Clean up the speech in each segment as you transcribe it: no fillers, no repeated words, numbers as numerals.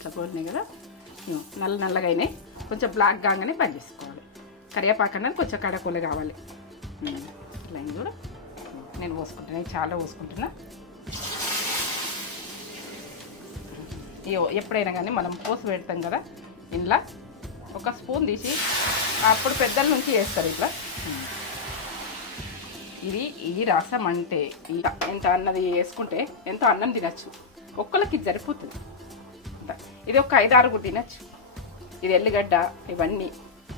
అట్లా కోరినాయి కదా నల్లగా అయినాయి కొంచెం బ్లాక్ కాగానే బంద్ చేసుకోవాలి కరివేపాకు అన్నది కొంచెం కడకూలు కావాలి ఇట్లా కూడా నేను పోసుకుంటున్నా చాలా పోసుకుంటున్నా ఎప్పుడైనా కానీ మనం పోసి పెడతాం కదా ఇంట్లో ఒక స్పూన్ తీసి అప్పుడు పెద్దల నుంచి వేస్తారు ఇట్లా ఇది రసం అంటే ఎంత అన్నది వేసుకుంటే ఎంతో అన్నం తినచ్చు ఒక్కళ్ళకి సరిపోతుంది ఇది ఒక 5-6 కూడా తినచ్చు ఇది ఎల్లిగడ్డ ఇవన్నీ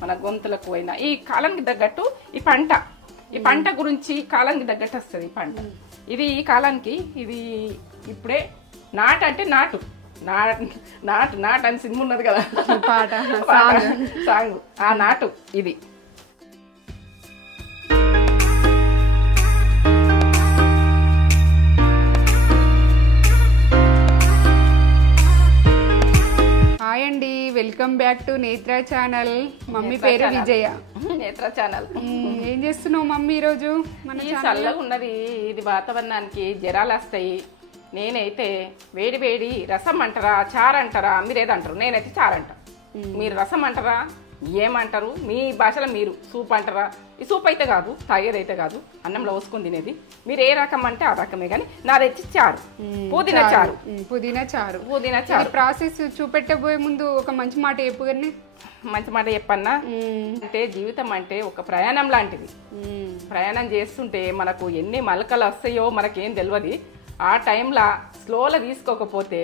మన గొంతులకు పోయినా ఈ కాలానికి తగ్గట్టు ఈ పంట గురించి కాలానికి తగ్గట్టు వస్తుంది ఈ పంట ఇది ఈ కాలానికి ఇది ఇప్పుడే నాటు అంటే నాటు అని సినిమా ఉన్నది కదా పాట సాంగ్ ఆ నాటు ఇది హాయ్ అండి వెల్కమ్ బ్యాక్ టు నేత్ర ఛానల్ మమ్మీ పేరు విజయ నేత్ర ఛానల్ ఏం చేస్తున్నావు మమ్మీ ఈరోజు మన చల్లగా ఉన్నది ఇది వాతావరణానికి జ్వరాలు వస్తాయి నేనైతే వేడి వేడి రసం అంటారా చారు అంటారా మీరు ఏదంటారు నేనైతే చారు అంటా మీరు రసం అంటారా ఏమంటారు మీ భాషలో మీరు సూప్ అంటారా ఈ సూప్ అయితే కాదు తాగేదైతే కాదు అన్నంలో పోసుకొని తినేది మీరు ఏ రకం అంటే ఆ రకమే కానీ నాది వచ్చి చారు పుదీనా చారు ప్రాసెస్ చూపెట్టబోయే ముందు ఒక మంచి మాట చెప్పు కానీ మంచి మాట చెప్పన్నా అంటే జీవితం అంటే ఒక ప్రయాణం లాంటిది ప్రయాణం చేస్తుంటే మనకు ఎన్ని మలకలు వస్తాయో మనకేం తెలియదు ఆ టైంలో స్లోలో తీసుకోకపోతే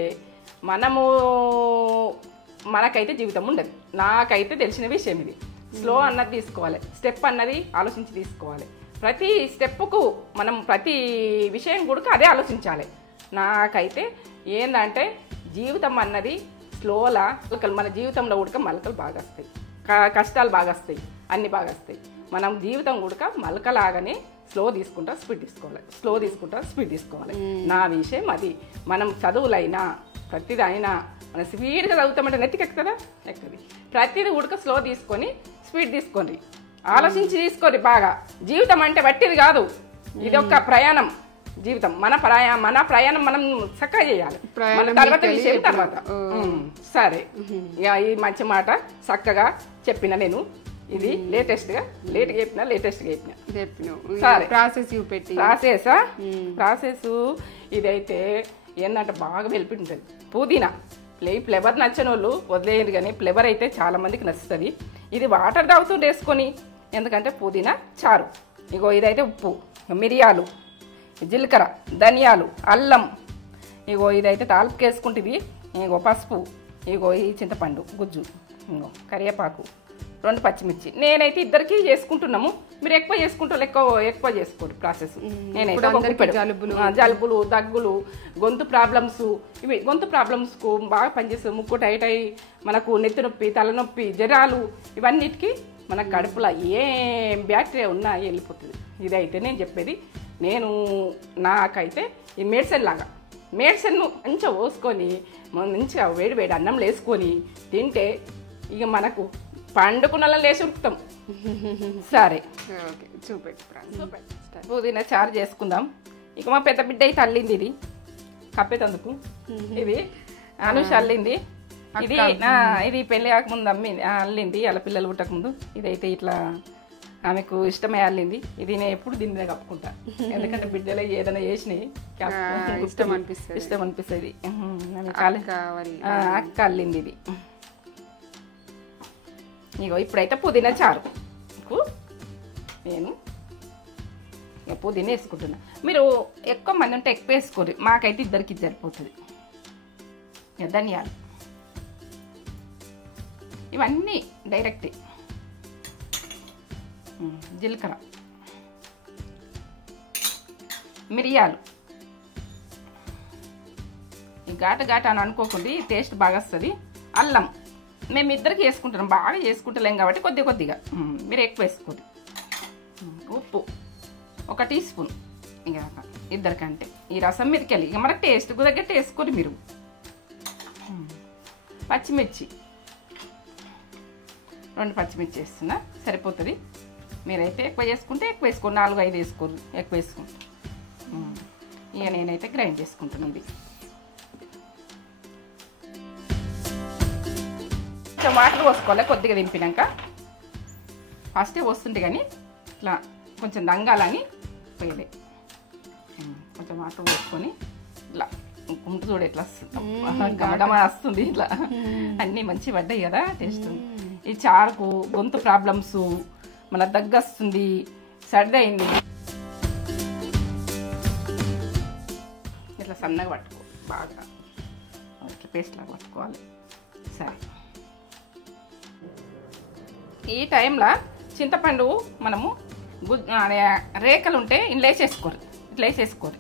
మనకైతే జీవితం ఉండదు నాకైతే తెలిసిన విషయం ఇది స్లో అన్నది తీసుకోవాలి స్టెప్ అన్నది ఆలోచించి తీసుకోవాలి ప్రతి స్టెప్కు మనం ప్రతి విషయం కూడా అదే ఆలోచించాలి నాకైతే ఏంటంటే జీవితం అన్నది స్లోలా మన జీవితంలో కూడా మలకలు బాగా వస్తాయి కష్టాలు బాగా వస్తాయి అన్నీ బాగా వస్తాయి మనం జీవితం కూడా మలకలాగానే స్లో తీసుకుంటా స్పీడ్ తీసుకోవాలి స్లో తీసుకుంటా స్పీడ్ తీసుకోవాలి నా విషయం అది మనం చదువులైనా ప్రతిదైనా మనం స్పీడ్గా చదువుతామంటే నెత్తికెక్కుతుందా ఎక్కుతుంది ప్రతిదీ ఉడక స్లో తీసుకొని స్పీడ్ తీసుకోండి ఆలోచించి తీసుకోండి బాగా జీవితం అంటే బట్టిది కాదు ఇది ఒక ప్రయాణం జీవితం మన ప్రయాణం మనం చక్కగా చేయాలి మన తర్వాత విషయం తర్వాత సరే ఈ మంచి మాట చక్కగా చెప్పిన నేను ఇది లేటెస్ట్గా చెప్పిన సరే ప్రాసెస్ ఇదైతే ఏంటంటే బాగా వెలిపింటుంది పుదీనా ఫ్లేవర్ నచ్చని వాళ్ళు వదిలేయరు కానీ ఫ్లేవర్ అయితే చాలా మందికి నచ్చుతుంది ఇది వాటర్ తాగుతూ వేసుకొని ఎందుకంటే పుదీనా చారు ఇగో ఇదైతే ఉప్పు మిరియాలు జీలకర్ర ధనియాలు అల్లం ఇగో ఇదైతే తాలింపుకి వేసుకుంటుంది ఇగో పసుపు ఇగో ఈ చింతపండు గుజ్జు ఇగో కరివేపాకు 2 పచ్చిమిర్చి నేనైతే ఇద్దరికి చేసుకుంటున్నాము మీరు ఎక్కువ చేసుకుంటారు ఎక్కువ చేసుకోండి ప్రాసెస్ నేనైతే జలుబులు దగ్గులు గొంతు ప్రాబ్లమ్స్కు బాగా పనిచేస్తుంది ముక్కు టైట్ అయ్యి మనకు నెత్తి నొప్పి తలనొప్పి జ్వరాలు ఇవన్నిటికీ మన కడుపులో ఏం బ్యాక్టీరియా ఉన్నా వెళ్ళిపోతుంది ఇదైతే నేను చెప్పేది నాకైతే ఈ మెడిసిన్ మంచిగా పోసుకొని మంచిగా వేడి అన్నం వేసుకొని తింటే ఇక మనకు పండుకున్న లేచి ఉరుకుతాం సరే పుదీనా చారు చేసుకుందాం ఇక మా పెద్ద బిడ్డ అయితే అల్లింది ఇది కప్పేతందుకు ఇది అనుష అల్లింది ఇది పెళ్లి కాకముందు అల్లింది అలా పిల్లలు పుట్టకముందు ఇదైతే ఇట్లా ఆమెకు ఇష్టమే అల్లింది ఇది నేను ఎప్పుడు దీని కప్పుకుంటా ఎందుకంటే బిడ్డలు ఏదైనా చేసినాయి ఇష్టం అనిపిస్తుంది అక్క అల్లింది ఇది ఇగో ఇప్పుడైతే పుదీనా చారు నేను పుదీనా వేసుకుంటున్నా మీరు ఎక్కువ మంది ఉంటే ఎక్కువ వేసుకోరు మాకైతే ఇద్దరికి సరిపోతుంది ధనియాలు ఇవన్నీ డైరెక్ట్ జీలకర్ర మిరియాలు ఈ ఘాట అని అనుకోకుండా టేస్ట్ బాగా వస్తుంది అల్లం మేము ఇద్దరికి వేసుకుంటున్నాం బాగా చేసుకుంటలేం కాబట్టి కొద్దిగా మీరు ఎక్కువ వేసుకోండి ఉప్పు 1 టీ స్పూన్ ఇక ఇద్దరికంటే ఈ రసం మీదకి ఇక మనకు టేస్ట్కు తగ్గట్టు వేసుకోండి మీరు పచ్చిమిర్చి 2 పచ్చిమిర్చి వేస్తున్నా సరిపోతుంది మీరైతే ఎక్కువ చేసుకుంటే ఎక్కువ వేసుకోండి 4-5 వేసుకోరు ఎక్కువ వేసుకోండి ఇక నేనైతే గ్రైండ్ చేసుకుంటున్నాను ఇది కొంచెం వాటర్ పోసుకోవాలి కొద్దిగా దింపినాక. ఫస్టే వస్తుంటే కానీ ఇట్లా కొంచెం దంగాలని పోయలే. కొంచెం వాటర్ పోసుకొని ఇట్లా కుంటు చూడ ఎట్లా వస్తుంది, గమగమ వస్తుంది. ఇట్లా అన్నీ మంచి పడ్డాయి కదా, టేస్ట్. ఈ చారుకు గొంతు ప్రాబ్లమ్స్, మన దగ్గొస్తుంది, సర్ది అయింది, ఇట్లా సన్నగా పట్టుకో, బాగా ఇట్లా పేస్ట్ లాగా పట్టుకోవాలి. సరే, ఈ టైంలో చింతపండు మనము రేఖలు ఉంటే ఇంట్లో వేసేసుకోరు, ఇట్లా వేసేసుకోరు.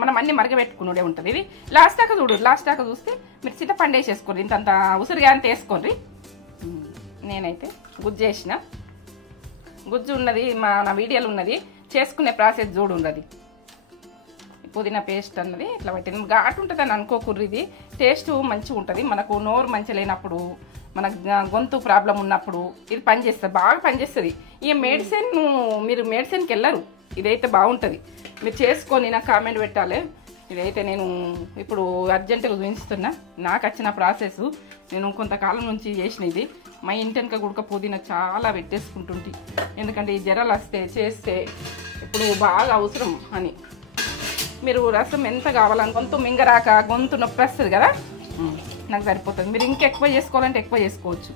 మనం అన్ని మరగబెట్టుకునే ఉంటుంది. ఇది లాస్ట్ దాకా చూడు, లాస్ట్ దాకా చూస్తే మీరు చింతపండు వేసేసుకోరు, ఇంతంత ఉసిరిగా అంత వేసుకోర్రి. నేనైతే గుజ్జు వేసిన, గుజ్జు ఉన్నది నా వీడియోలో ఉన్నది, చేసుకునే ప్రాసెస్ చూడు ఉన్నది. పుదీనా పేస్ట్ అన్నది ఇట్లా పెట్టిన ఘాటు ఉంటుంది అని అనుకోకుర్రి. ఇది టేస్ట్ మంచిగా ఉంటుంది. మనకు నోరు మంచి లేనప్పుడు, మన గొంతు ప్రాబ్లం ఉన్నప్పుడు ఇది పనిచేస్తుంది, బాగా పనిచేస్తుంది. ఇక మెడిసిన్ మీరు మెడిసిన్కి వెళ్ళరు, ఇదైతే బాగుంటుంది. మీరు చేసుకొని నాకు కామెంట్ పెట్టాలి. ఇదైతే నేను ఇప్పుడు అర్జెంటుగా చూపిస్తున్నా, నాకు వచ్చిన ప్రాసెస్. నేను కొంతకాలం నుంచి చేసిన ఇది. మా ఇంటెనక గుడక పుదీనా చాలా పెట్టేసుకుంటుంటే, ఎందుకంటే ఈ జ్వరాలు వస్తే చేస్తే ఇప్పుడు బాగా అవసరం అని. మీరు రసం ఎంత కావాలని, గొంతు మింగరాక గొంతు నొప్పి వస్తుంది కదా, నాకు సరిపోతుంది. మీరు ఇంకెక్కువ చేసుకోవాలంటే ఎక్కువ చేసుకోవచ్చు.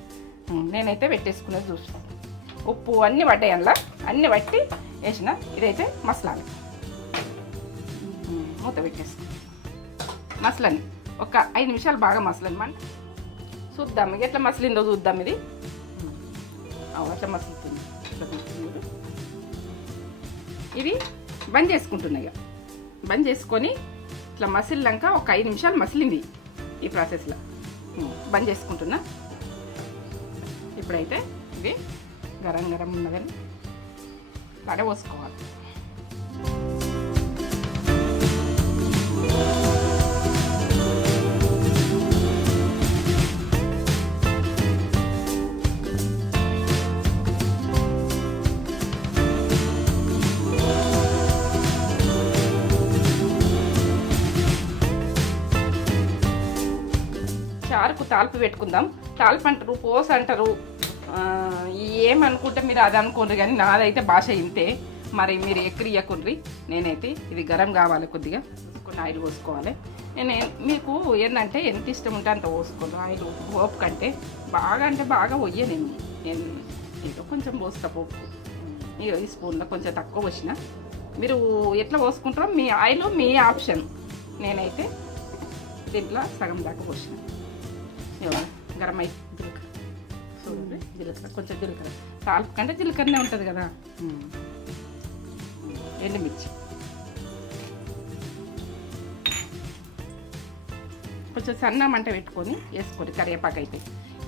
నేనైతే పెట్టేసుకునేది చూస్తాను. ఉప్పు అన్నీ పడ్డాయి, అందులో అన్నీ పట్టి వేసిన. ఇదైతే మసాలాలు మూత పెట్టేసుకో. మసలని ఒక 5 నిమిషాలు బాగా మసలని మన చూద్దాం, ఎట్లా మసలిందో చూద్దాం. ఇది అట్లా మసులుతుంది. ఇది బంద్ చేసుకుంటున్నాయి. బంద్ చేసుకొని ఇట్లా మసిలినాక ఒక 5 నిమిషాలు మసిలింది. ఈ ప్రాసెస్లో బంద్ చేసుకుంటున్నా. ఇప్పుడైతే ఇది గరం గరం ఉన్నదని కడ పోసుకోవాలి. చారుకు తాల్పు పెట్టుకుందాం. తాల్పు అంటారు, పోస్ అంటారు, ఏమనుకుంటే మీరు అది అనుకోండి. కానీ నాదైతే భాష ఇంతే, మరి మీరు ఎక్కడియకుండ్రి. నేనైతే ఇది గరం కావాలి, కొద్దిగా కొన్ని ఆయిల్ పోసుకోవాలి. నేను మీకు ఏంటంటే ఎంత ఇష్టం ఉంటే అంత పోసుకోండి. ఆయిల్ పోపు కంటే బాగా అంటే బాగా పోయే. నేను ఏదో కొంచెం పోస్తా పోపు. ఈ స్పూన్లో కొంచెం తక్కువ పోసిన. మీరు ఎట్లా పోసుకుంటారో మీ ఆయిల్ మీ ఆప్షన్. నేనైతే దీంట్లో సగం దాకా పోసిన. గరం అయి జీలకర్ర చూడండి, జీలకర్ర కొంచెం జీలకర్ర, తాల్పు కంటే జీలకర్రనే ఉంటుంది కదా. ఎండుమిర్చి కొంచెం సన్న మంట పెట్టుకొని వేసుకోరు. కరివేపాకు అయితే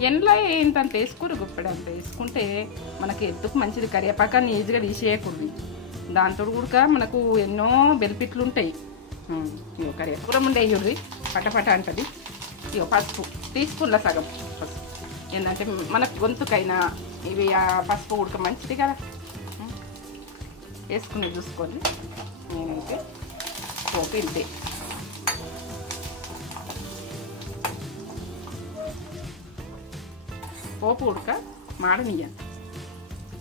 ఎండ్లో ఏంతంత వేసుకోరు, గుప్పెడంత వేసుకుంటే మనకి ఎందుకు మంచిది. కరివేపాకాన్ని ఈజీగా తీసేయకూడదు. దాంతో కూడా మనకు ఎన్నో బెనిఫిట్లు ఉంటాయి. కరివేపాకు ఉండే చూడ్రి, పటపట అంటది. ఇక పసుపు తీసుకున్న సగం పసుపు, ఏంటంటే మనకు గొంతుకైనా ఇవి పసుపు ఉడక మంచిది కదా, వేసుకుని చూసుకొని. నేనైతే పోపు ఇంతే. పోపు ఉడక మాడనియ్యాలి.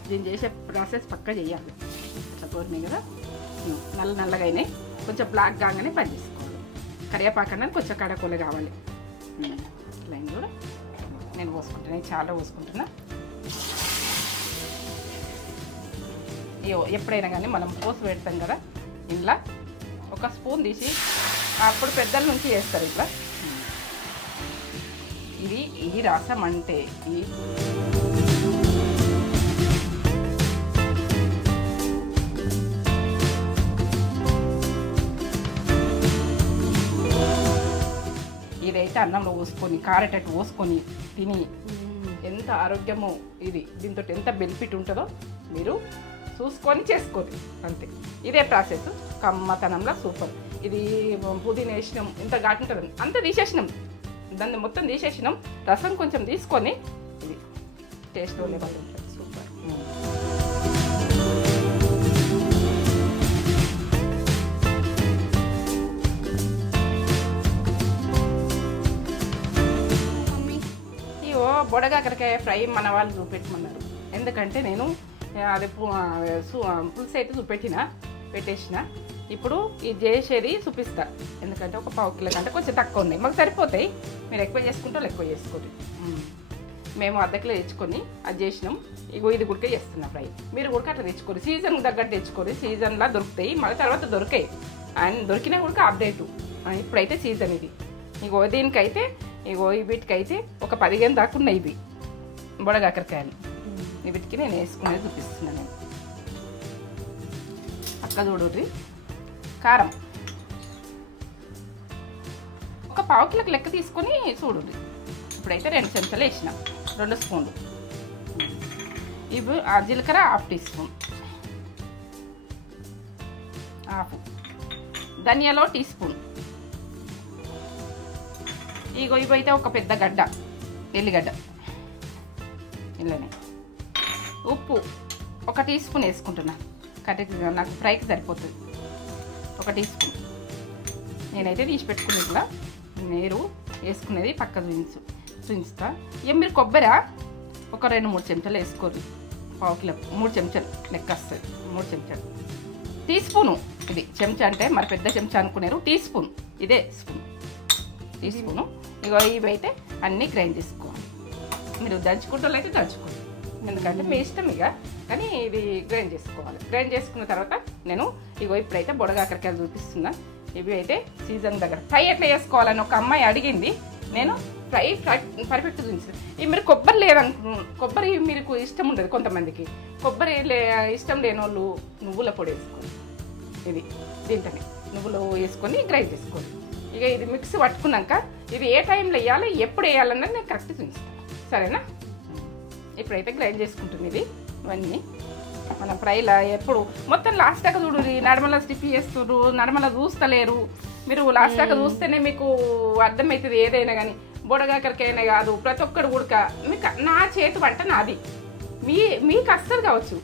దీన్ని చేసే ప్రాసెస్ పక్కా చేయాలి. ఇట్లా కోరినాయి కదా, నల్లగా అయినాయి. కొంచెం బ్లాక్ కాగానే పని చేసుకోవాలి. కరివేపాకు అన్నది కొంచెం కడకొల కావాలి. లైన్ కూడా నేను పోసుకుంటున్నా, చాలా పోసుకుంటున్నా. ఎప్పుడైనా కానీ మనం పోసి పెడతాం కదా, ఇంట్లో ఒక స్పూన్ తీసి అప్పుడు పెద్దల నుంచి వేస్తారు ఇట్లా. ఇది రసం అంటే ఇదైతే అన్నంలో పోసుకొని కారేటట్టు పోసుకొని తిని ఎంత ఆరోగ్యమో ఇది. దీంతో ఎంత బెనిఫిట్ ఉంటుందో మీరు చూసుకొని చేసుకోండి, అంతే. ఇదే ప్రాసెస్ కమ్మతనంలో సూపర్. ఇది పుదీనా వేసినాం, ఇంత ఘాటు ఉంటుంది అంతా తీసేసినాం, దాన్ని మొత్తం తీసేసినాం. రసం కొంచెం తీసుకొని ఇది టేస్ట్ లెవెల్ ఉంటుంది, సూపర్. బొడగాకరకాయ ఫ్రై మన వాళ్ళు చూపెట్టమన్నారు. ఎందుకంటే నేను అది పులుసు అయితే పెట్టేసిన. ఇప్పుడు ఈ జేషేది చూపిస్తా. ఎందుకంటే ఒక 1/4 కిలో కంటే కొంచెం తక్కువ ఉన్నాయి, మాకు సరిపోతాయి. మీరు ఎక్కువ చేసుకుంటే ఎక్కువ చేసుకోండి. మేము 1/2 కిలో తెచ్చుకొని అది చేసినాం. ఇగో ఇది గుడిక చేస్తున్నా ఫ్రై. మీరు గుడిక అట్లా తెచ్చుకోరు, సీజన్ తగ్గట్టు తెచ్చుకోరు. సీజన్లో దొరుకుతాయి, మళ్ళీ తర్వాత దొరికాయి. అండ్ దొరికినా కూడా అప్డేటు. ఇప్పుడైతే సీజన్ ఇది. ఇగో దీనికైతే వీటికైతే ఒక 15 దాకా ఉన్నాయి ఇవి బొడగాకరకాయలు. వీటికి నేను వేసుకునేది చూపిస్తున్నాను. నేను అక్క చూడండి, కారం ఒక 1/4 కిలోకి లెక్క తీసుకొని చూడండి. ఇప్పుడైతే 2 చెంచాలు వేసిన, 2 స్పూన్లు. ఇవి జీలకర్ర 1/2 టీ స్పూన్, ధనియాలో టీ స్పూన్. ఇవైతే ఒక పెద్ద గడ్డ ఎల్లిగడ్డ. ఇలానే ఉప్పు 1 టీ స్పూన్ వేసుకుంటున్నా. కరెక్ట్గా నాకు ఫ్రైకి సరిపోతుంది 1 టీ స్పూన్. నేనైతే తీసి పెట్టుకుని ఇట్లా మీరు వేసుకునేది పక్క చూపిస్తా. మీరు కొబ్బరి ఒక 2-3 చెంచాలు వేసుకోరు. 1/4 కిలో 3 చెంచాలు లెక్క వస్తుంది. 3 చెంచాలు. టీ స్పూను ఇది. చెంచా అంటే మరి పెద్ద చెంచా అనుకున్నారు, టీ స్పూన్ ఇదే స్పూన్, టీ స్పూను. ఇవైతే అన్నీ గ్రైండ్ చేసుకోవాలి. మీరు దంచుకుంటూ అయితే దంచుకోండి, ఎందుకంటే మీ ఇష్టం ఇక. కానీ ఇది గ్రైండ్ చేసుకోవాలి. గ్రైండ్ చేసుకున్న తర్వాత నేను ఇప్పుడైతే బొడగాకరకాయలు చూపిస్తున్నా. ఇవి అయితే సీజన్ దగ్గర ఫ్రై ఎట్లా చేసుకోవాలని ఒక అమ్మాయి అడిగింది. నేను ఫ్రై పర్ఫెక్ట్ చూపించాను. ఇవి మీరు కొబ్బరి కొబ్బరి మీకు ఇష్టం ఉండదు కొంతమందికి. కొబ్బరి ఇష్టం లేని వాళ్ళు నువ్వుల పొడి వేసుకోండి. ఇది దీంట్లోనే నువ్వులు వేసుకొని గ్రైండ్ చేసుకోండి. ఇక ఇది మిక్స్ పట్టుకున్నాక ఇది ఏ టైంలో వేయాలి, ఎప్పుడు వేయాలన్నది నేను కరెక్ట్ చూపిస్తాను. సరేనా? ఇప్పుడైతే గ్రైండ్ చేసుకుంటుంది ఇది. ఇవన్నీ మన ఫ్రైలా ఎప్పుడు మొత్తం లాస్ట్ దాకా చూడు. నడమల స్టిఫ్ చేస్తున్నారు, నడమల చూస్తలేరు. మీరు లాస్ట్ దాకా చూస్తేనే మీకు అర్థమవుతుంది ఏదైనా. కానీ బొడగాకరకైనా కాదు, ప్రతి ఒక్కడు కూడా మీకు నా చేతి వంట నాది. మీకు అస్సలు కావచ్చు.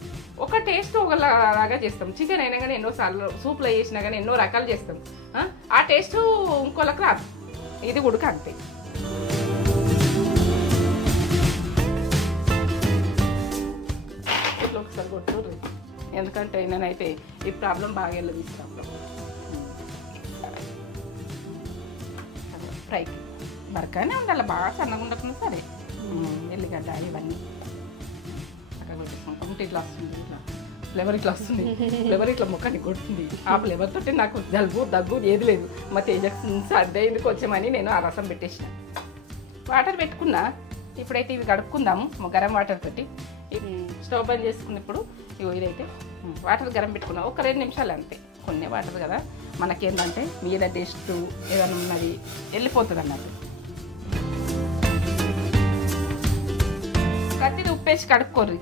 ఒక టేస్ట్ ఒకలాగా చేస్తాం. చికెన్ అయినా కానీ ఎన్నోసార్లు సూప్లో చేసినా కానీ ఎన్నో రకాలు చేస్తాం. ఆ టేస్ట్ ఇంకోళ్ళకి రాదు. ఇది ఉడక అంతే. ఇట్లా ఒకసారి కొట్టు. ఎందుకంటే నేనైతే ఈ ప్రాబ్లం బాగా వెళ్ళదు. ఈ ప్రాబ్లం ఫ్రైకి మరకనే ఉండాలి, బాగా సన్నగా ఉండకుండా. సరే, ఎల్లిగడ్డ ఇవన్నీ అక్కడ కొట్టేసుకుంటాం. ఇట్లా వస్తుంది, ఇట్లా ఫ్లేవర్ ఇట్లా వస్తుంది. ఫ్లేవర్ ఇట్లా ముఖాన్ని కొడుతుంది. ఆ ఫ్లేవర్ తోటి నాకు జలుబు దగ్గు ఏది లేదు. మా తేజస్ సర్ది ఎందుకు వచ్చామని నేను ఆ రసం పెట్టేసిన. వాటర్ పెట్టుకున్నా. ఇప్పుడైతే ఇవి కడుక్కుందాము గరం వాటర్ తోటి. స్టవ్ బంద్ చేసుకున్న ఇప్పుడు ఇదైతే వాటర్ గరం పెట్టుకున్నాం. ఒక 2 నిమిషాలు అంతే. కొన్ని వాటర్ కదా, మనకేంటంటే మీద టేస్ట్ ఏదైనా ఉన్నది వెళ్ళిపోతుంది అన్నట్టు. కత్తిది ఉప్పేసి కడుక్కోర్రి.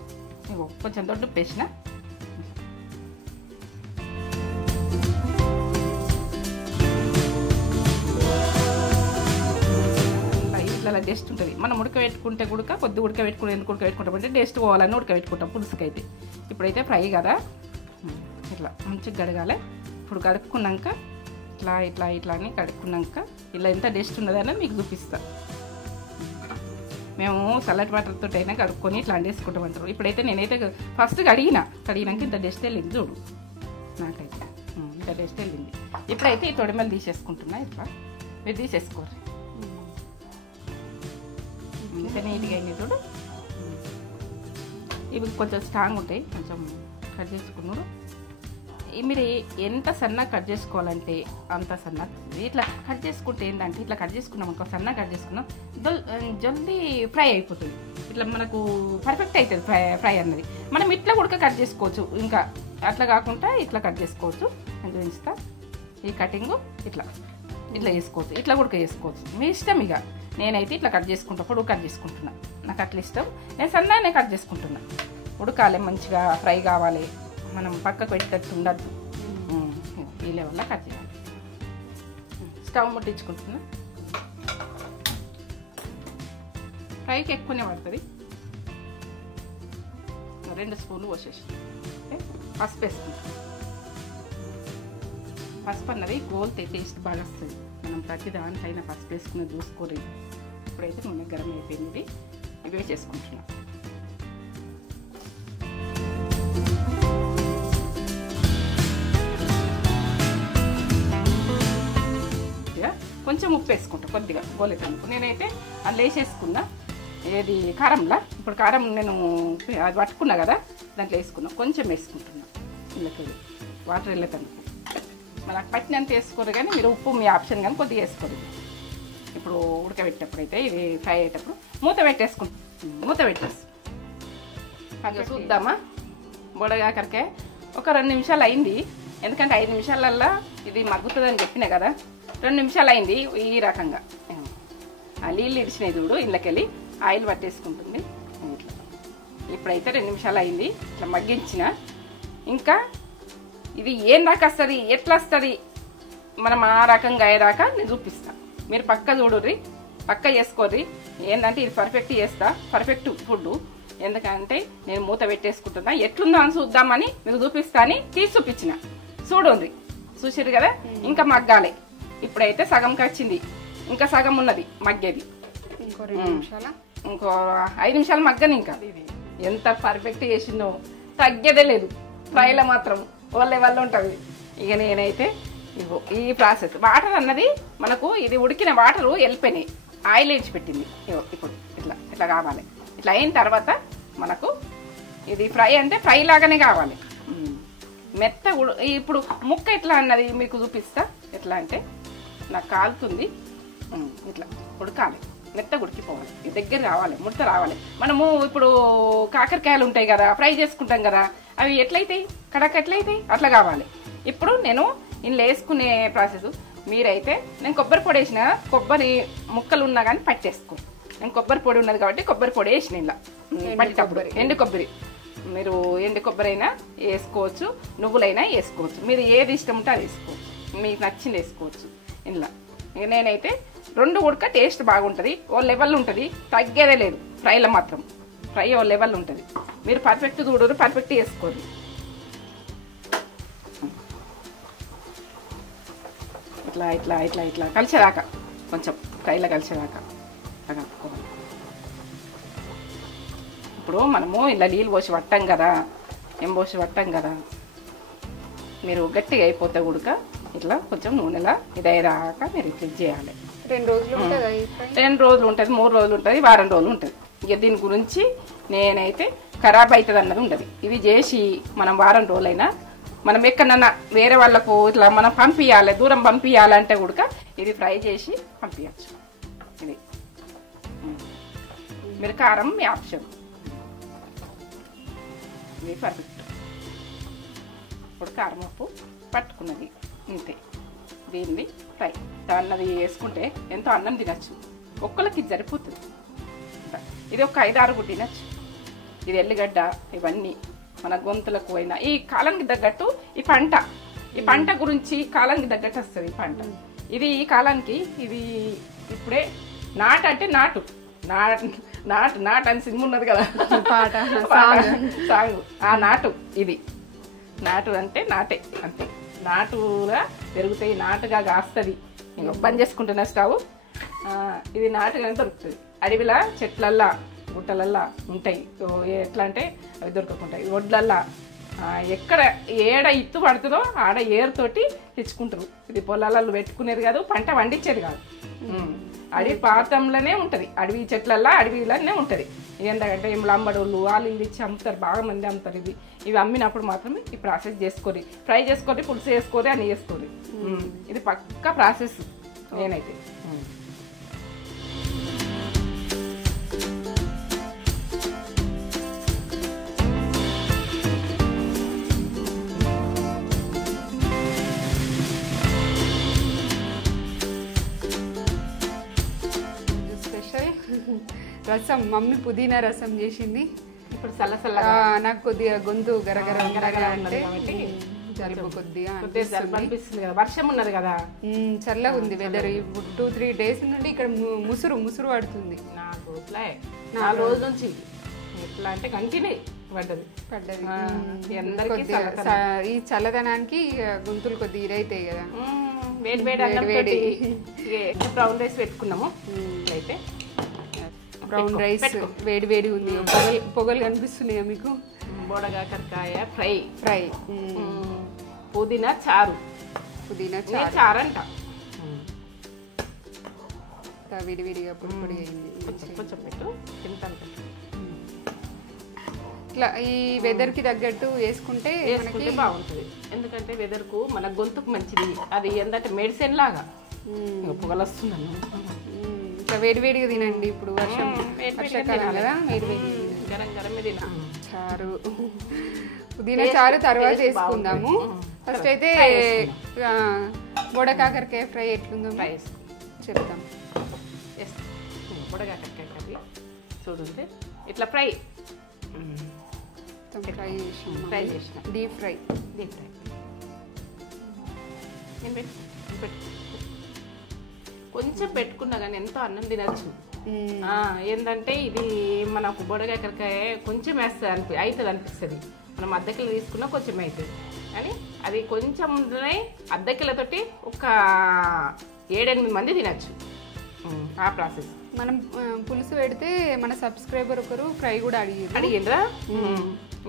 ఇగో కొంచెం దొడ్డు ఉప్పేసిన. ఇట్లా టేస్ట్ ఉంటుంది. మనం ఉడకబెట్టుకుంటే కూడా కొద్ది ఉడకబెట్టుకుని ఎందుకు ఉడకబెట్టుకుంటామంటే టేస్ట్ పోవాలని ఉడకబెట్టుకుంటాం పులుసుకైతే. ఇప్పుడైతే ఫ్రై కదా, ఇట్లా మంచిగా గడగాలి. ఇప్పుడు కడుక్కున్నాక ఇట్లా అని కడుక్కున్నాక ఇలా ఎంత టేస్ట్ ఉన్నదని మీకు చూపిస్తా. మేము చల్లటి వాటర్తో అయినా కడుక్కొని ఇట్లా అండేసుకుంటాం అంటారు. ఇప్పుడైతే నేనైతే ఫస్ట్ కడిగినాక ఇంత టేస్ట్ వెళ్ళింది చూడు. నాకైతే ఇంత టేస్ట్ వెళ్ళింది. ఇప్పుడైతే ఈ తొడిమలు తీసేసుకుంటున్నా. ఇట్లా మీరు తీసేసుకోరు. ఇంత నీట్గా అయింది చూడు. ఇవి కొంచెం స్ట్రాంగ్ ఉంటాయి, కొంచెం కట్ చేసుకున్నాడు. మీరు ఎంత సన్నగా కట్ చేసుకోవాలంటే అంత సన్నగా. ఇట్లా కట్ చేసుకుంటే ఏంటంటే ఇట్లా కట్ చేసుకున్నాం అనుకో, సన్నగా కట్ చేసుకున్నాం జల్దీ ఫ్రై అయిపోతుంది. ఇట్లా మనకు పర్ఫెక్ట్ అవుతుంది ఫ్రై అన్నది. మనం ఇట్లా కూడా కట్ చేసుకోవచ్చు. ఇంకా అట్లా కాకుండా ఇట్లా కట్ చేసుకోవచ్చు. నేను చూపిస్తా. ఈ కటింగ్ ఇట్లా చేసుకోవచ్చు, ఇట్లా కూడా చేసుకోవచ్చు. మీ ఇష్టం. ఇక నేనైతే ఇట్లా కట్ చేసుకుంటా. ఇప్పుడు కట్ చేసుకుంటున్నా. నాకు అట్లా ఇష్టం. నేను సన్నగానే కట్ చేసుకుంటున్నా. ఉడకాలి, మంచిగా ఫ్రై కావాలి. మనం పక్కకు పెట్టేటట్టు ఉండద్దు. ఈ లెవెల్లో కట్ చేయాలి. స్టవ్ ముట్టించుకుంటున్నా. ఫ్రైకి ఎక్కువనే పడుతుంది. 2 స్పూన్లు పోసేసి పసుపు వేసుకుంటాం. పసుపు అన్నది గోల్తే టేస్ట్ బాగా వస్తుంది. మనం ప్రతి దానికైనా పసుపు వేసుకుని చూసుకోలేదు. ఇప్పుడైతే నూనె గరం అయిపోయింది. ఇవి వేసేసుకుంటున్నా. కొంచెం ఉప్పు వేసుకుంటా కొద్దిగా గోలేతనుకు. నేనైతే అందులో వేసేసుకున్నా ఏది కారంలా. ఇప్పుడు కారం నేను అది పట్టుకున్నా కదా, దాంట్లో వేసుకున్నా. కొంచెం వేసుకుంటున్నా ఇళ్ళకి వాటర్ వెళ్ళేతనుకు. మనకు పట్టినంత వేసుకోరు, కానీ మీరు ఉప్పు మీ ఆప్షన్ కానీ కొద్దిగా వేసుకోరు. ఇప్పుడు ఉడకబెట్టేటప్పుడు అయితే ఇది ఫ్రై అయ్యేటప్పుడు మూత పెట్టేసుకుంటాం. మూత పెట్టేసి అది చూద్దామా. బొడగాకరికాయ ఒక 2 నిమిషాలు అయింది, ఎందుకంటే 5 నిమిషాలల్లో ఇది మగ్గుతుందని చెప్పినా కదా. 2 నిమిషాలు అయింది. ఈ రకంగా ఆ నీళ్ళు ఇడిచినాయి చూడు, ఇళ్ళకెళ్ళి ఆయిల్ పట్టేసుకుంటుంది ఇట్లా. ఇప్పుడైతే 2 నిమిషాలు అయింది, ఇట్లా మగ్గించిన. ఇంకా ఇది ఏం దాకా వస్తుంది, ఎట్లా వస్తుంది, మనం ఆ రకంగా అయ్యేదాకా నేను చూపిస్తాను. మీరు పక్క చూడుర్రి, పక్క చేసుకోర్రి. ఏంటంటే ఇది పర్ఫెక్ట్ చేస్తా, పర్ఫెక్ట్ ఫుడ్. ఎందుకంటే నేను మూత పెట్టేసుకుంటున్నా, ఎట్లుందో అని చూద్దామని మీకు చూపిస్తాను. తీసి చూపించిన చూడండి, చూసిరు కదా. ఇంకా మగ్గాలి. ఇప్పుడైతే సగంకి వచ్చింది, ఇంకా సగం ఉన్నది మగ్గేది. ఇంకో 2 నిమిషాల, ఇంకో 5 నిమిషాలు మగ్గని. ఇంకా ఎంత పర్ఫెక్ట్ చేసిందో, తగ్గేదే లేదు. ఫ్రైలో మాత్రం వాళ్ళ ఉంటుంది. ఇక నేనైతే ఇగో ఈ ప్రాసెస్. వాటర్ అన్నది మనకు ఇది ఉడికిన వాటర్ వెళ్ళిపోయినాయి, ఆయిల్ విడిచిపెట్టింది. ఇగో ఇప్పుడు ఇట్లా ఇట్లా కావాలి. ఇట్లా అయిన తర్వాత మనకు ఇది ఫ్రై అంటే ఫ్రై లాగానే కావాలి. మెత్త ఇప్పుడు ముక్క ఎట్లా అన్నది మీకు చూపిస్తా. ఎట్లా అంటే నాకు కాలుతుంది, ఇట్లా ఉడకాలి, మెత్త ఉడికిపోవాలి, ఇది దగ్గర రావాలి, ముడత రావాలి. మనము ఇప్పుడు కాకరకాయలు ఉంటాయి కదా, ఫ్రై చేసుకుంటాం కదా, అవి ఎట్లయితాయి, కడక ఎట్లయితాయి, అట్లా కావాలి. ఇప్పుడు నేను ఇందులో వేసుకునే ప్రాసెస్. మీరైతే నేను కొబ్బరి పొడి వేసిన, కొబ్బరి ముక్కలు ఉన్నా కానీ పట్టేసుకో. నేను కొబ్బరి పొడి ఉన్నది కాబట్టి కొబ్బరి పొడి వేసిన ఇలా పట్టేటప్పుడు. ఎండు కొబ్బరి, మీరు ఎండు కొబ్బరి అయినా వేసుకోవచ్చు, నువ్వులైనా వేసుకోవచ్చు. మీరు ఏది ఇష్టం ఉంటే అది వేసుకోవచ్చు, మీకు నచ్చింది వేసుకోవచ్చు. ఇలా నేనైతే 2 ఉడక టేస్ట్ బాగుంటుంది, ఓ లెవెల్ ఉంటుంది, తగ్గేదే లేదు. ఫ్రైలో మాత్రం ఫ్రై ఓ లెవెల్ ఉంటుంది. మీరు పర్ఫెక్ట్ చూడరు, పర్ఫెక్ట్ వేసుకోరు. ఇట్లా ఇట్లా ఇట్లా ఇట్లా కలిసేదాకా, కొంచెం ఫ్రైలో కలిసేదాకా కలుపుకోవాలి. ఇప్పుడు మనము ఇలా నీళ్ళు పోసి పట్టాం కదా, ఏం పోసి పట్టాం కదా, మీరు గట్టిగా అయిపోతే ఉడక ఇట్లా కొంచెం నూనెలా ఇది అయ్యేదాకా మీరు ఇట్లా చేయాలి. 2 రోజులు ఉంటుంది, 2 రోజులు ఉంటుంది, 3 రోజులు ఉంటుంది, వారం రోజులు ఉంటుంది. ఇక దీని గురించి నేనైతే ఖరాబ్ అవుతుంది అన్నది ఉండదు. ఇవి చేసి మనం వారం రోజులైనా మనం ఎక్కడన్నా వేరే వాళ్ళకు ఇట్లా మనం పంపించాలి, దూరం పంపించాలంటే కూడా ఇది ఫ్రై చేసి పంపించచ్చు. ఇది మీరు కారం మీ ఆప్షన్. ఇది పర్ఫెక్ట్. ఇప్పుడు కారం ఉప్పు పట్టుకున్నది ఇంతే. దీన్ని ఫ్రై అన్నది వేసుకుంటే ఎంతో అన్నం తినచ్చు, ఒక్కరికి సరిపోతుంది. ఇది ఒక 5-6 గుడ్డు తినచ్చు. ఇది ఎల్లిగడ్డ ఇవన్నీ మన గొంతులకు అయినా ఈ కాలానికి తగ్గట్టు ఈ పంట గురించి కాలానికి తగ్గట్టు వస్తుంది ఈ పంట. ఇది ఈ కాలానికి ఇది ఇప్పుడే నాటు అంటే నాటు నాటు నాటు అని సినిమా ఉన్నది కదా, పాట సాగు. ఆ నాటు ఇది నాటు అంటే నాటే, అంతే. నాటుగా పెరుగుతాయి, నాటుగా కాస్తుంది. ఇంకా బంద్ చేసుకుంటున్న స్టవ్. ఇది నాటుగానే దొరుకుతుంది. అడవిలా చెట్లల్లా గుట్టలల్లా ఉంటాయి. ఎట్లా అంటే అవి దొరకకుంటాయి. ఒడ్లల్లా ఎక్కడ ఏడ ఇత్తు పడుతుందో ఆడ ఏరుతోటి తెచ్చుకుంటారు. ఇది పొలాలలో పెట్టుకునేది కాదు, పంట పండించేది కాదు. అడవి ప్రాంతంలోనే ఉంటుంది, అడవి చెట్లల్లా అడవిలోనే ఉంటుంది. ఎందుకంటే ఏం లంబడోళ్ళు వాళ్ళు ఇది ఇచ్చి అమ్ముతారు, బాగా మంది అమ్ముతారు. ఇవి అమ్మినప్పుడు మాత్రమే ఈ ప్రాసెస్ చేసుకోరి, ఫ్రై చేసుకోరి, పులుసు వేసుకోరి, అని చేసుకోరి. ఇది పక్కా ప్రాసెస్. నేనైతే రసం, మమ్మీ పుదీనా రసం చేసింది. ఇప్పుడు చల్ల నాకు కొద్దిగా గొంతు గరగర అంటే జలుబు కొద్దిగా అనిపిస్తుంది కదా, వర్షం ఉన్నది కదా, చల్లగా ఉంది వెదర్. 2-3 డేస్ నుండి ఇక్కడ ముసురు పడుతుంది. నాకు 4 రోజుల నుంచి ఎట్లా అంటే కంటిన్యూ పడ్డది. ఈ చల్లదనానికి గొంతులు కొద్దిగా ఇదైతాయి కదా. వేడి బ్రౌన్ రైస్ పెట్టుకున్నాము. అయితే బ్రౌన్ రైస్ వేడి వేడి ఉంది. పొగలు కనిపిస్తున్నాయా మీకు? బోడకాకరకాయ ఫ్రై ఫ్రై, పుదీనా చారు. పుదీనా చారు అంట. విడివిడిగా పొడి పొడి అయింది. కొంచెం పెట్టు, తింటాను. ఇట్లా ఈ వెదర్ కి తగ్గట్టు వేసుకుంటే బాగుంటుంది. ఎందుకంటే వెదర్ కు మన గొంతుకు మంచిది. అది ఏంటంటే మెడిసిన్ లాగా. పొగలు వస్తున్నాను. ఇట్లా వేడివేడిగా తినండి. ఇప్పుడు వర్షాకాలం కదా, వేడివేడి గరం గరమే తిన. చారు, పుదీనా చారు తర్వాత వేసుకుందాము. ఫస్ట్ అయితే బోడకాకరకాయ ఫ్రై ఎట్లుందో ఫ్రై చెప్తాం. బోడకాకరకాయ కర్రీ చూడండి, ఇట్లా ఫ్రై ఫ్రై చేసిన డీప్ ఫ్రై. కొంచెం పెట్టుకున్నా కానీ ఎంతో అన్నం తినచ్చు. ఏంటంటే ఇది మనకు బోడకాకరకాయ కొంచెం వేస్తుంది అవుతుంది అనిపిస్తుంది. మనం అర్ధ కిలో తీసుకున్నా కొంచెం అవుతుంది, కానీ అది కొంచెం అర్ధ కిలోతోటి ఒక 7-8 మంది తినచ్చు. ఆ ప్రాసెస్. మనం పులుసు పెడితే మన సబ్స్క్రైబర్ ఒకరు ఫ్రై కూడా అడిగిండ్రా,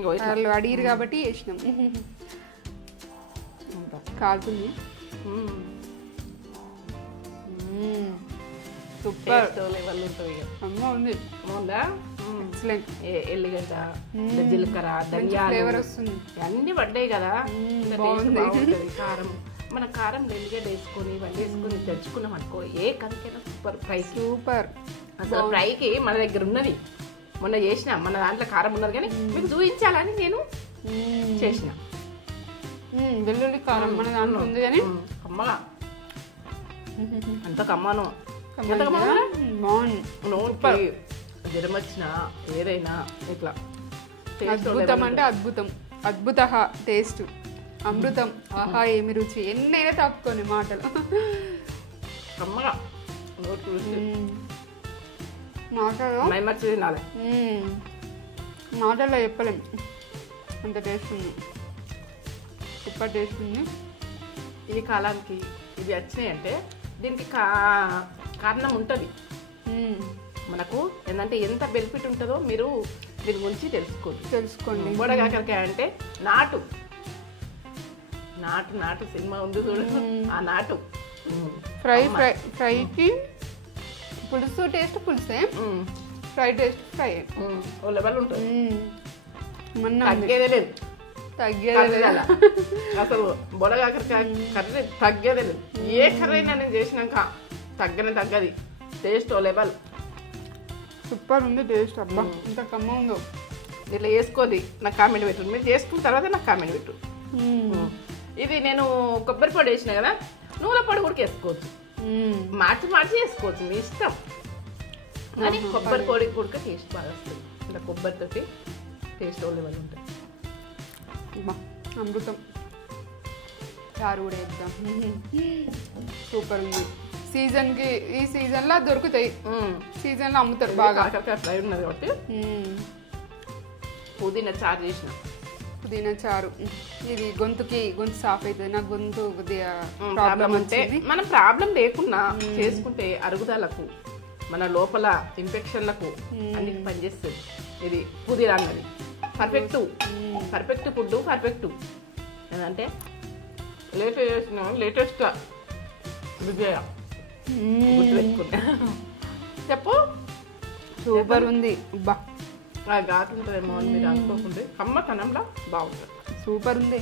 వాళ్ళు అడిగిరు కాబట్టి వేసినాం. కాలుతుంది. సూపర్ లెవెల్ ఉంటుంది. అమ్మ ఉంది, ఉందా? ఎక్సలెంట్. ఎల్లిగడ్డ, జీలకర్ర, ధనియాలు ఫ్లేవర్ వస్తుంది. అన్ని పడ్డాయి కదా, బాగుంటుంది. కారం, మన కారం ఎల్లిగడ్డ వేసుకొని వేసుకొని తెచ్చుకున్నాం అనుకో, ఏ కరికైనా సూపర్ ఫ్రై. సూపర్. అసలు ఫ్రైకి మన దగ్గర ఉన్నది, మొన్న చేసిన మన దాంట్లో కారం ఉన్నది, కానీ మీకు చూపించాలని నేను చేసిన. వెల్లుల్లి కారం మన దాంట్లో ఉంది, కానీ కమ్మగా అంత కమ్మాను. బాగుంది. జ్వరం వచ్చినా ఏదైనా ఇట్లా అద్భుతం అంటే అద్భుతం. అద్భుత టేస్ట్, అమృతం. ఆహా ఏమి రుచి. ఎన్నైనా తప్పుకొని మాటలు. కమ్మగా మాటల్లో చెప్పలేం, అంత టేస్ట్ ఉంది. సూపర్ టేస్ట్ ఉంది. ఈ కాలానికి ఇవి వచ్చినాయి అంటే దీనికి కారణం ఉంటుంది. మనకు ఏంటంటే ఎంత బెనిఫిట్ ఉంటుందో మీరు దీని గురించి తెలుసుకోండి. బోడకాకరకాయ అంటే నాటు నాటు నాటు సినిమా ఉంది చూడు, ఆ నాటు. ఫ్రైకి పులుసు టేస్ట్ పులుసే, ఫ్రై టేస్ట్ ఫ్రై. ఓ లెవెల్ ఉంటుంది, తగ్గేదే లేదు. అసలు బోడకాకరకాయ కర్రీ తగ్గేదే లేదు. ఏ కర్రీ అయినా నేను చేసినాక తగ్గది. టేస్ట్ ఓ లెవెల్. సూపర్ ఉంది టేస్ట్. అబ్బా ఇంత కమ్మ ఉందో. ఇట్లా వేసుకోండి, నాకు కామెంట్ పెట్టు. మీరు చేసుకున్న తర్వాత నాకు కామెంట్ పెట్టు. ఇది నేను కొబ్బరి పొడి వేసిన కదా, నువ్వుల పొడి కూడా వేసుకోవచ్చు. మార్చి వేసుకోవచ్చు, మీ ఇష్టం. కానీ కొబ్బరి పొడి కూడా టేస్ట్ బాగా వస్తుంది. ఇలా కొబ్బరితోటి టేస్ట్ ఓ లెవెల్ ఉంటుంది. అమృతం. చారు కూడా వేద్దాం. సూపర్ ఉంది. సీజన్కి ఈ సీజన్లో దొరుకుతాయి, సీజన్లో అమ్ముతారు బాగా. ఫ్రై ఉన్నది కాబట్టి పుదీనా చారు చేసిన. పుదీనా చారు ఇది గొంతు సాఫ్ అవుతుంది. నాకు గొంతు కొద్దిగా ప్రాబ్లం అంటే మనం ప్రాబ్లం లేకున్నా చేసుకుంటే అరుగుదలకు, మన లోపల ఇన్ఫెక్షన్లకు అన్నికి పనిచేస్తుంది. ఇది పుదీనా అన్నది పర్ఫెక్ట్ ఫుడ్. పర్ఫెక్ట్ ఏంటంటే లేటెస్ట్ విజయ చెప్పు. సూపర్ ఉంది. బా ఘాటు ఉంటుందేమో అని మీరు అనుకోకుండా కమ్మతనంలో బాగుంటుంది. సూపర్ ఉంది.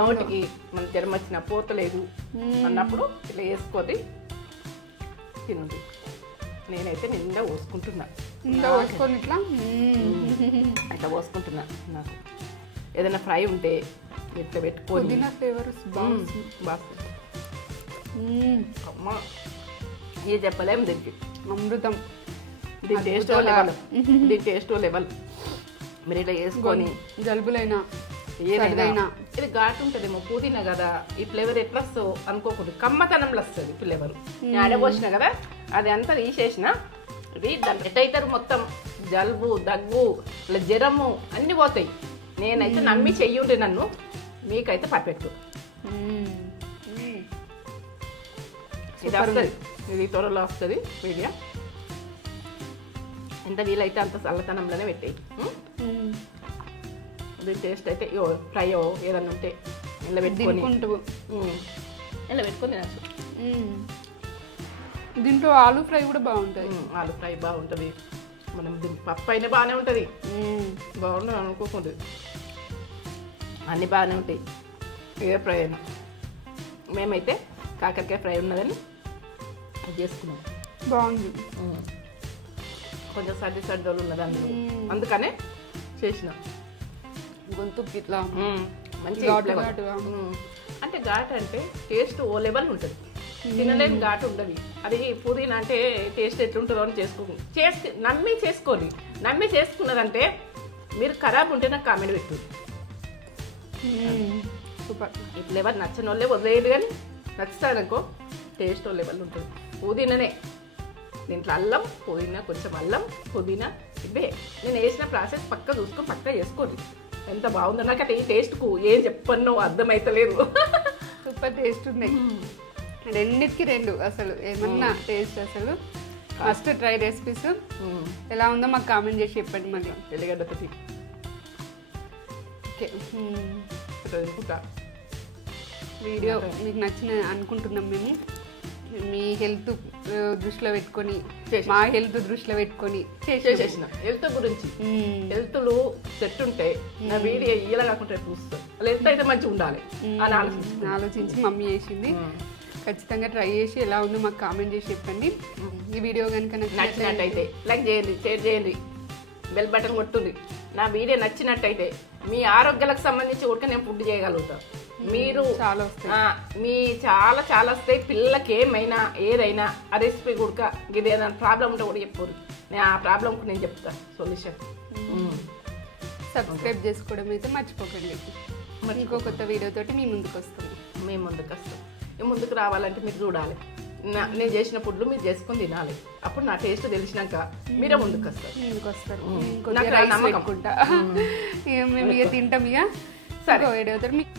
నోటికి మన జ్వరం వచ్చిన పోతలేదు అన్నప్పుడు ఇట్లా వేసుకొని తినండి. నేనైతే నిండా పోసుకుంటున్నా. ఇట్లా పోసుకుంటున్నా. నాకు ఏదైనా ఫ్రై ఉంటే ఇట్లా పెట్టుకొని అమ్మ ఏ చెప్పలేము దీనికి. అమృతం. దీని టేస్ట్ లెవెల్. మీరు ఇట్లా వేసుకొని జలుబులైనా ఏదైనా ఇది ఘాటు ఉంటుందేమో పుదీనా కదా, ఈ ఫ్లేవర్ ఎట్లా వస్తుందో అనుకోకూడదు. కమ్మతనంలో వస్తుంది ఫ్లేవర్. నేను ఆడబోసిన కదా, అది అంతా తీసేసిన. ఇది దాన్ని ఎట్టయితారు మొత్తం జలుబు, దగ్గు, ఇలా జ్వరము అన్నీ పోతాయి. నేనైతే నమ్మి చెయ్యుండే నన్ను. మీకైతే పర్ఫెక్ట్. ఇది వస్తుంది ఇది త్వరలో వస్తుంది వీడియో. ఎంత వీలైతే అంత చల్లతనంలోనే పెట్టేయి. దీని టేస్ట్ అయితే ఫ్రైయో ఏదన్నా ఉంటే ఇలా పెట్టుకొని ఇలా పెట్టుకొని తినచ్చు. దీంట్లో ఆలు ఫ్రై కూడా బాగుంటుంది. ఆలు ఫ్రై బాగుంటుంది. మనం దీని పప్పు అయినా బాగానే ఉంటుంది. బాగుంటుంది అనుకోకుండా అన్నీ బాగానే ఉంటాయి. ఏ ఫ్రై అయినా. మేమైతే కాకరకాయ ఫ్రై ఉన్నదని చేసుకున్నాం. బాగుంది. కొంచెం సర్దోళ్ళు ఉన్నది అందుకనే చేసిన. గొంతుకి ఇట్లా మంచిగా అంటే ఘాటు అంటే టేస్ట్ ఓ లెవెల్ ఉంటుంది. తినలేని ఘాటు ఉండదు. అది పుదీనా అంటే టేస్ట్ ఎట్లుంటుందో అని నమ్మి చేసుకోండి. నమ్మి చేసుకున్నదంటే మీరు ఖరాబ్ ఉంటే నాకు కామెంట్ పెట్టు. సూపర్. ఇట్లా ఎవరు నచ్చని వాళ్ళే వదిలేయదు, కానీ నచ్చుతాడనుకో టేస్ట్ ఓ లెవెల్ ఉంటుంది. పుదీనానే దీంట్లో అల్లం పుదీనా, కొంచెం అల్లం పుదీనా ఇవే నేను వేసిన ప్రాసెస్ పక్క చూసుకొని పక్క చేసుకోండి. ఎంత బాగుందో నాకు అది ఈ టేస్ట్కు ఏం చెప్పను అర్థమైతలేదు. సూపర్ టేస్ట్ ఉన్నాయి రెండింటికి రెండు. అసలు ఏమన్నా టేస్ట్ అసలు ఫస్ట్ ట్రై రెసిపీస్ ఎలా ఉందో మాకు కామెంట్ చేసి చెప్పండి. మళ్ళీ ఎల్లిగడ్డ ఒకటి ఓకే. తినుకుంటా. వీడియో మీకు నచ్చిన అనుకుంటున్నాం మేము. మీ హెల్త్ దృష్టిలో పెట్టుకొని మా హెల్త్ దృష్టిలో పెట్టుకొని చేసేసిన హెల్త్ గురించి. హెల్త్లు సెట్ ఉంటే నా వీడియో ఇలా కాకుండా చూస్తాను. హెల్త్ అయితే మంచిగా ఉండాలి అని ఆలోచించి మమ్మీ చేసింది. ఖచ్చితంగా ట్రై చేసి ఎలా ఉందో మాకు కామెంట్ చేసి చెప్పండి. ఈ వీడియో కనుక నచ్చినట్టయితే లైక్ చేయండి, షేర్ చేయండి, బెల్ బటన్ కొట్టుంది. నా వీడియో నచ్చినట్టయితే మీ ఆరోగ్యాలకు సంబంధించి కూడా నేను ఫుడ్ చేయగలుగుతాను. మీరు చాలా మీ చాలా చాలా వస్తాయి. పిల్లలకి ఏమైనా ఏదైనా ఆ రెసిపీ కూడా ఇది ఏదైనా ప్రాబ్లం ఉంటే కూడా చెప్పారు. నేను ఆ ప్రాబ్లంకు నేను చెప్తాను సొల్యూషన్. సబ్స్క్రైబ్ చేసుకోవడం అయితే మర్చిపోకండి. ఇంకో కొత్త వీడియోతోటి మీ ముందుకు వస్తాం. మేము ముందుకు వస్తాం. ముందుకు రావాలంటే మీరు చూడాలి. నేను చేసిన ఫుడ్లు మీరు చేసుకొని తినాలి. అప్పుడు నా టేస్ట్ తెలిసినాక మీరే ముందుకు వస్తారు. మేము ఇక తింటాం. ఇక సరే వీడియోతో మీకు